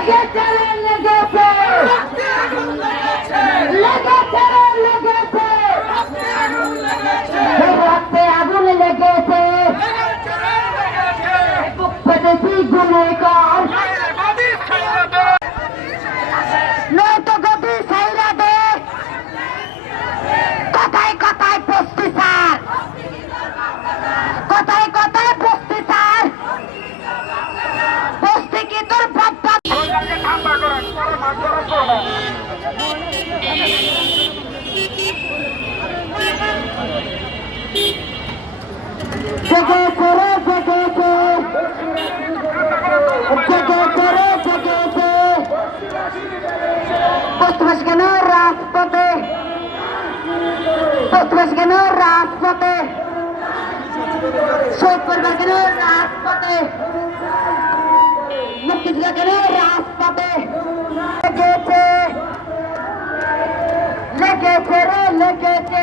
লেগেছে লেগেছে লেগেছে লেগেছে রক্তে আগুন লেগেছে পেটেছি গুণেগার নয়তো গতি সাইরা দে কথায় কথায় বস্তি স্যার কথায় কথায় বস্তি স্যার বস্তি কি তোর বাপ্পা জগে করে জগেছে জগে করে জগেছে বস্তিবাসী কেন রাজপথে বস্তিবাসী কেন রাজপথে শহীদ পরিবার কেন রাজপথে মুক্তিযোদ্ধা কেন রাজপথে লেগেছে লেগেছে রে লেগেছে